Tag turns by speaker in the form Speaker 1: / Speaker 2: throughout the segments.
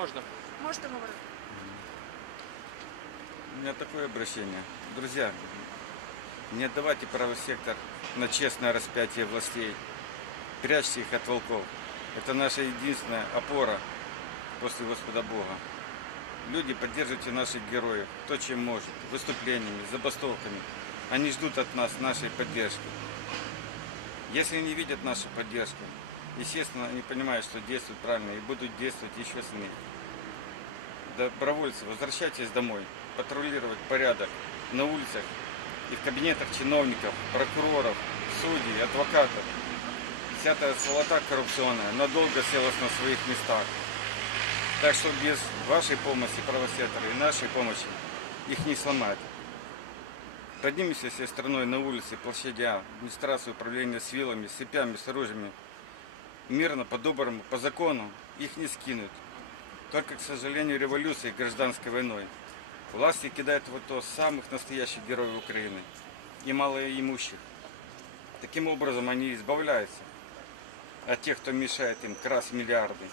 Speaker 1: Можна.
Speaker 2: Можете говорити.
Speaker 3: У меня такое обращение. Друзья, не отдавайте правый сектор на честное распятие властей. Прячьте их от волков. Это наша единственная опора после Господа Бога. Люди, поддерживайте наших героев, кто чем может, выступлениями, забастовками. Они ждут от нас нашей поддержки. Если не видят нашу поддержку, естественно, они понимают, что действуют правильно и будут действовать еще сильнее. Добровольцы, возвращайтесь домой, патрулировать порядок на улицах и в кабинетах чиновников, прокуроров, судей, адвокатов. Эта сволота коррупционная надолго селась на своих местах. Так что без вашей помощи, правосектора, и нашей помощи их не сломать. Поднимемся всей страной на улице, площадя, администрацию, управление с вилами, с цепями, с оружиями. Мирно, по-доброму, по закону их не скинут. Только, к сожалению, революцией, гражданской войной. Власти кидают в то самых настоящих героев Украины и малоимущих. Таким образом они избавляются от тех, кто мешает им красть миллиарды.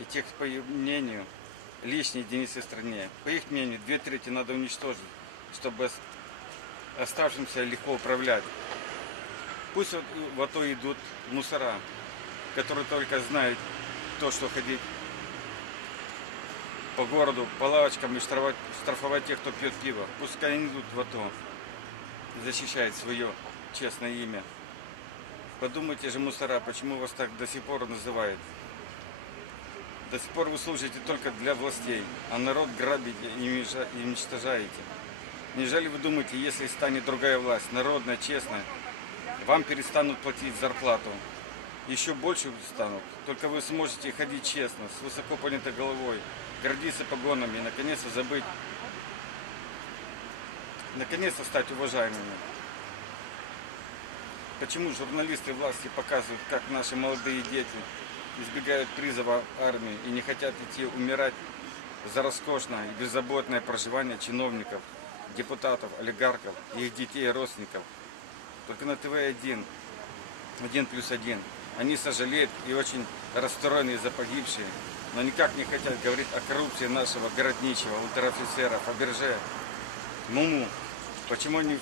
Speaker 3: И тех, по их мнению, лишние единицы в стране. По их мнению, две трети надо уничтожить, чтобы оставшимся легко управлять. Пусть вот в АТО идут мусора, которые только знают то, что ходить по городу, по лавочкам и штрафовать, штрафовать тех, кто пьет пиво. Пускай они идут в АТО, защищают свое честное имя. Подумайте же, мусора, почему вас так до сих пор называют? До сих пор вы служите только для властей, а народ грабите и уничтожаете. Неужели вы думаете, если станет другая власть, народная, честная, вам перестанут платить зарплату? Еще больше станут. Только вы сможете ходить честно, с высоко поднятой головой, гордиться погонами и наконец-то забыть, наконец-то стать уважаемыми. Почему журналисты власти показывают, как наши молодые дети избегают призыва армии и не хотят идти умирать за роскошное и беззаботное проживание чиновников, депутатов, олигархов их детей и родственников? Только на ТВ-1, один плюс один. Они сожалеют и очень расстроены из-за погибшие, но никак не хотят говорить о коррупции нашего городничего, унтер-офицера, Фаберже, Муму. Почему они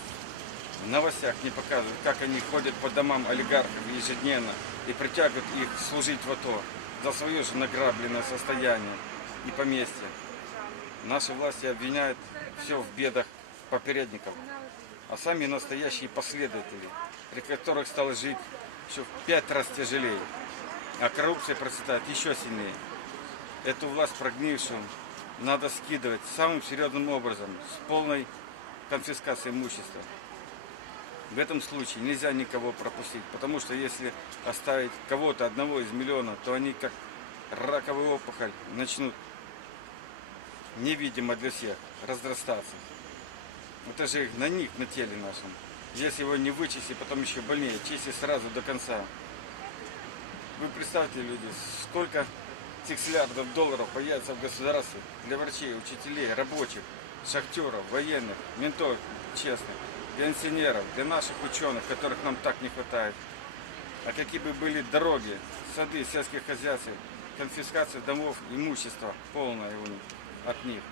Speaker 3: в новостях не показывают, как они ходят по домам олигархов ежедневно и притягивают их служить в АТО за свое же награбленное состояние и поместье. Наши власти обвиняют все в бедах попередников, а сами настоящие последователи, при которых стало жить еще в пять раз тяжелее, а коррупция процветает еще сильнее. Эту власть прогнившую надо скидывать самым серьезным образом, с полной конфискацией имущества. В этом случае нельзя никого пропустить, потому что если оставить кого-то одного из миллиона, то они как раковый опухоль начнут невидимо для всех разрастаться. Это же на них, на теле нашем. Если его не вычистить, потом еще больнее, чистить сразу до конца. Вы представьте, люди, сколько сексиллиардов долларов появится в государстве для врачей, учителей, рабочих, шахтеров, военных, ментов честных, пенсионеров, для наших ученых, которых нам так не хватает. А какие бы были дороги, сады, сельских хозяйств, конфискация домов, имущества полная у них, от них.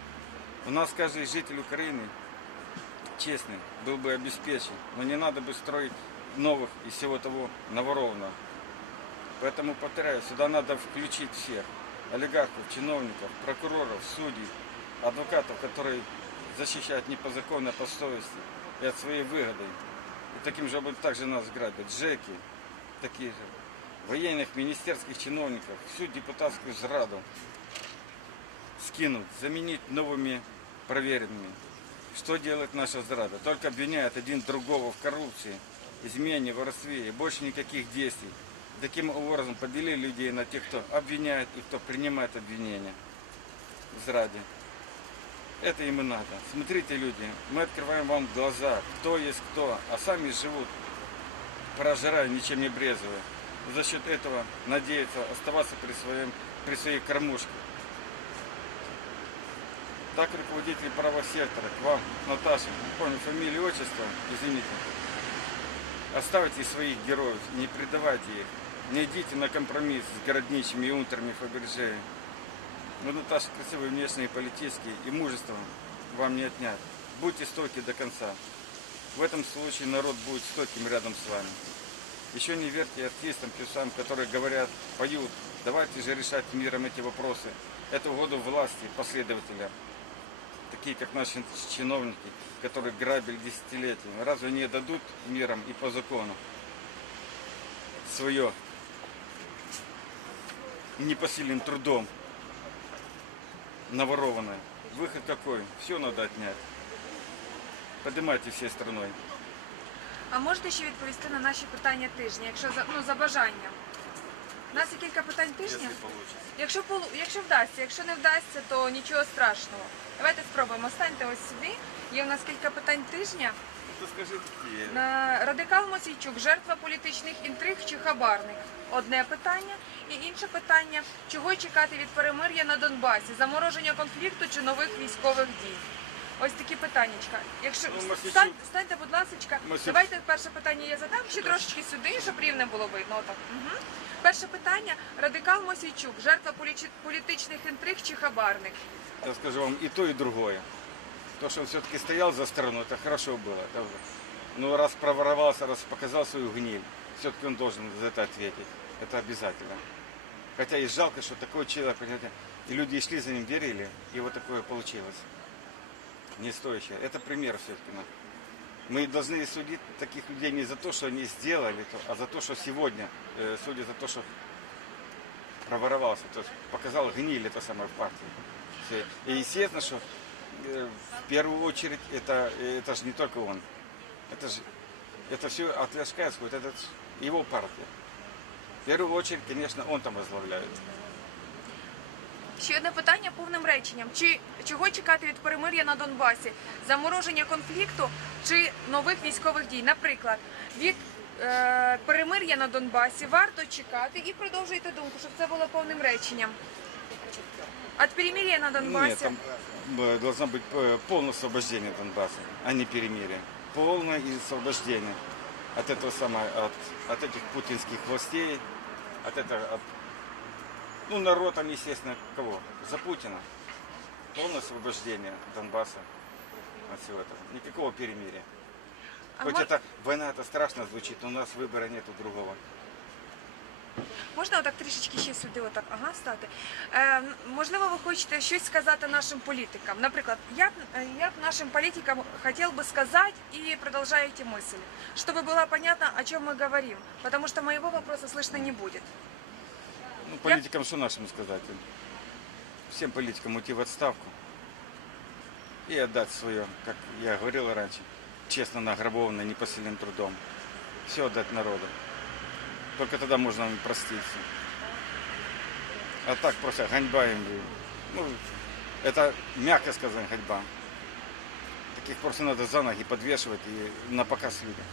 Speaker 3: У нас каждый житель Украины честный был бы обеспечен, но не надо бы строить новых и всего того наворованного. Поэтому, повторяю, сюда надо включить всех. Олигархов, чиновников, прокуроров, судей, адвокатов, которые защищают не по закону, а по совести и от своей выгоды. И таким же образом также нас грабят. Джеки, такие же. Военных, министерских чиновников, всю депутатскую зраду скинуть, заменить новыми проверенными. Что делает наша зрада? Только обвиняет один другого в коррупции, измене, воровстве и больше никаких действий. Таким образом поделили людей на тех, кто обвиняет и кто принимает обвинения в зраде. Это им и надо. Смотрите, люди, мы открываем вам глаза, кто есть кто, а сами живут, прожирая, ничем не брезгуя. За счет этого надеются оставаться при, своем, при своей кормушке. Так руководители правого сектора, к вам, Наташа, помню фамилию, отчество, извините. Оставьте своих героев, не предавайте их. Не идите на компромисс с городничими и унтерами Фаберже. Но Наташа красивый внешний и политический, и мужество вам не отнять. Будьте стойки до конца. В этом случае народ будет стойким рядом с вами. Еще не верьте артистам, певцам, которые говорят, поют, давайте же решать миром эти вопросы. Это угоду власти, последователя Такие, как наши чиновники, которые грабили десятилетиями. Разве не дадут миром и по закону свое непосильным трудом наворованное? Выход какой? Все надо отнять. Поднимайте всей страной.
Speaker 1: А можете ще відповісти на наші питання тижня, якщо за ну за бажанням? У нас є кілька питань тижня. Якщо полу- якщо вдасться, якщо не вдасться, то нічого страшного. Давайте спробуємо. Станьте ось сюди. Є у нас кілька питань тижня.
Speaker 3: Ну, скажи какие.
Speaker 1: На радикал Мосійчук, жертва політичних інтриг чи хабарник? Одне питання. І інше питання: чого чекати від перемир'я на Донбасі? Замороження конфлікту чи нових військових дій? Ось такі питаннячка. Якщо
Speaker 3: Ну, Мосійчук-
Speaker 1: стань, станьте, будь ласка,
Speaker 3: Мосій-
Speaker 1: давайте перше питання я задам, ще трошечки сюди, щоб рівне було видно. Отак. Угу. Перше питання: радикал Мосійчук, жертва полічи- політичних інтриг чи хабарник?
Speaker 3: Я скажу вам и то, и другое. То, что он все-таки стоял за страну, это хорошо было. Это- Но раз проворовался, раз показал свою гниль, все-таки он должен за это ответить. Это обязательно. Хотя и жалко, что такой человек, понимаете, и люди и шли за ним, верили, и вот такое получилось. Не стоящее. Это пример все-таки. Мы должны судить таких людей не за то, что они сделали, а за то, что сегодня э, судят за то, что проворовался, то есть показал гниль это самое в партии. И естественно, что э, в первую очередь это, это же не только он. Это же это все от Ляшка исходит, это ж его партия. В первую очередь, конечно, он там возглавляет.
Speaker 1: Ще одне питання повним реченням. Чи чого чекати від перемир'я на Донбасі? Замороження конфлікту чи нових військових дій? Наприклад, від е, перемир'я на Донбасі варто чекати і продовжуйте думку, щоб це було повним реченням. От перемир'я на
Speaker 3: Нет,
Speaker 1: Донбасі.
Speaker 3: там э, должно быть э, полное освобождение Донбасса, а не перемирие. Полное освобождение от этого самого, от, от этих путинских властей, от этого, от, ну, народ, там, естественно, кого? За Путина. Полное освобождение Донбасса от всего этого. Никакого перемирия.
Speaker 1: А
Speaker 3: Хоть
Speaker 1: мо-
Speaker 3: это война, это страшно звучит, но у нас выбора нету другого.
Speaker 1: Можна отак трішечки ще сюди, отак, ага, стати. Е, можливо, ви хочете щось сказати нашим політикам. Наприклад, я, я нашим политикам хотел бы сказать и продолжаете мысль, чтобы было понятно, о чем мы говорим, потому что моего вопроса слышно не будет.
Speaker 3: Ну, политикам что нашим сказать? Всем политикам уйти в отставку и отдать свое, как я говорил раньше, честно награбованное непосильным трудом. Все отдать народу. Только тогда можно им простить. А так просто ганьба им. Ну, это мягко сказано ганьба. Таких просто надо за ноги подвешивать и на показ людям.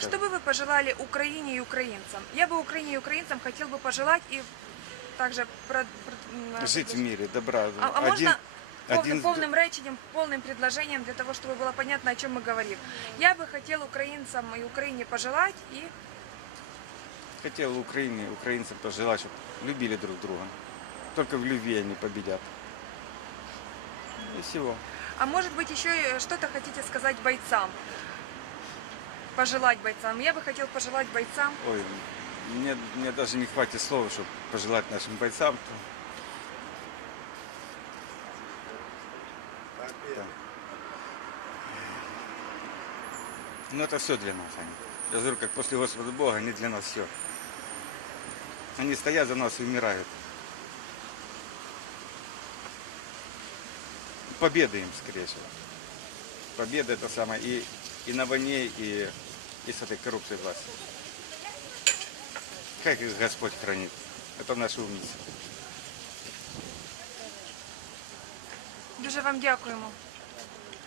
Speaker 1: Что бы вы пожелали Украине и украинцам? Я бы Украине и украинцам хотел бы пожелать и также про- про-
Speaker 3: Жить в мире, добра.
Speaker 1: А, а можно полным,
Speaker 3: один-
Speaker 1: полным речением, полным предложением для того, чтобы было понятно, о чем мы говорим? Я бы хотел украинцам и Украине пожелать и
Speaker 3: Хотел Украине, украинцам пожелать, чтобы любили друг друга. Только в любви они победят. И всего.
Speaker 1: А может быть еще и что-то хотите сказать бойцам? Пожелать бойцам. Я бы хотел пожелать бойцам.
Speaker 3: Ой, мне, мне даже не хватит слова, чтобы пожелать нашим бойцам. Да. Ну это все для нас. Они. Я говорю, как после Господа Бога, они для нас все. Они стоят за нас и умирают. Победа им, скорее всего. Победа это самое и, и на войне, и, и с этой коррупцией власти. Как их Господь хранит. Это наши умницы.
Speaker 1: Дуже вам дякуємо.